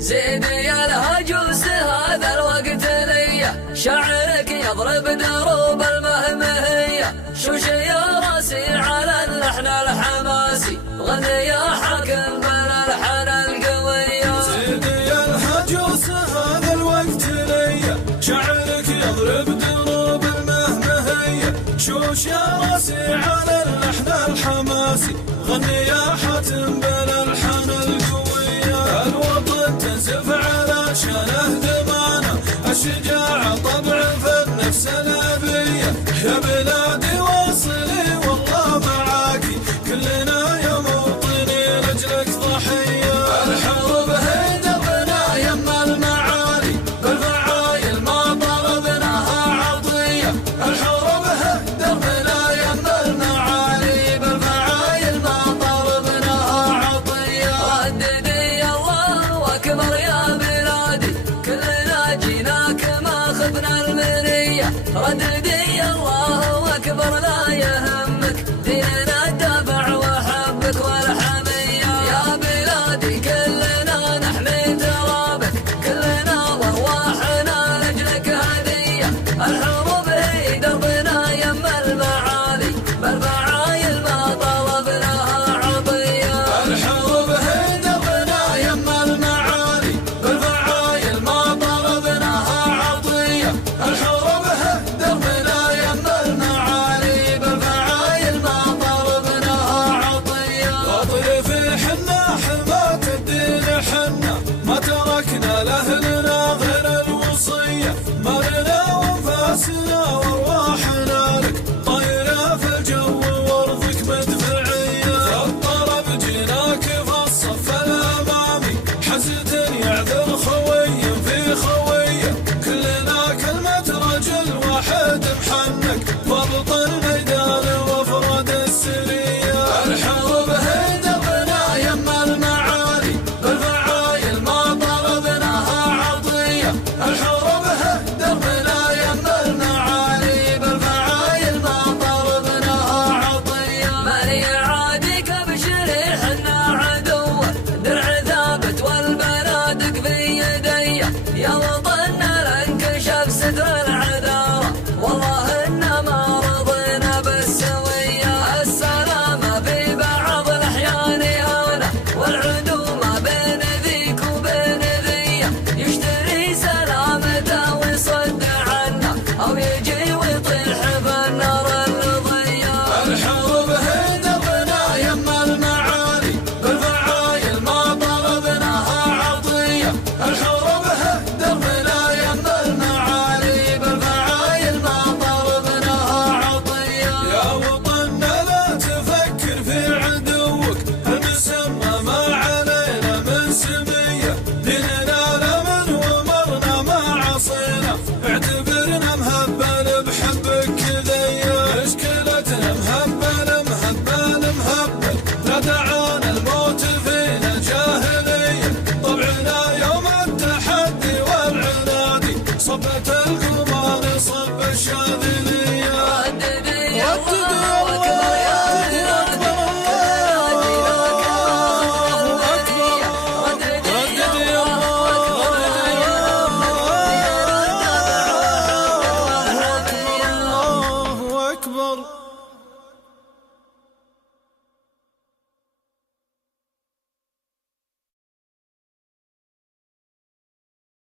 زيدي الهجوس هذا الوقت ليا، شعرك يضرب دروب المهمهية، شوش يا راسي على اللحن الحماسي، غني يا حاكم بالالحان القوية. زيدي الهجوس هذا الوقت ليا، شعرك يضرب دروب المهمهية، شوش يا راسي على اللحن الحماسي، غني يا حاتم بالالحان القوية. الوطن تنزف على شانه دمانه، الشجاعة طبع في النفس الأبية، يا بلادي واصلي والله معاكي، كلنا يا موطني لأجلك ضحية. الحروب هي دربنا يما المعالي، بالفعايل ما طلبناها عطية. الحروب هي دربنا يما المعالي، بالفعايل ما طلبناها عطية. رددي الله أكبر يا بلادي، كلنا جيناك ما خفنا المنية. رددي الله أكبر لا يهمك، ديننا الدافع وحبك والحمية. يا بلادي كلنا نحمي ترابك، كلنا وارواحنا لأجلك هدية. الحروب هي دربنا يما المعالي، بالفعايل ما طلبناها عطية. الحروب هي دربنا يما المعالي، بالفعايل ما طلبناها عطية. الحروب هي دربنا يما المعالي، بالفعايل ما طلبناها عطية. وطيف حنا حماة الدين حنا، ما تركنا لأهلنا غير الوصية، مالنا وانفاسنا وارواحنا لك، طايرة في الجو وارضك مدفعية. في الطرب جيناك في الصف الأمامي، حسد يعذر خوي في خوي،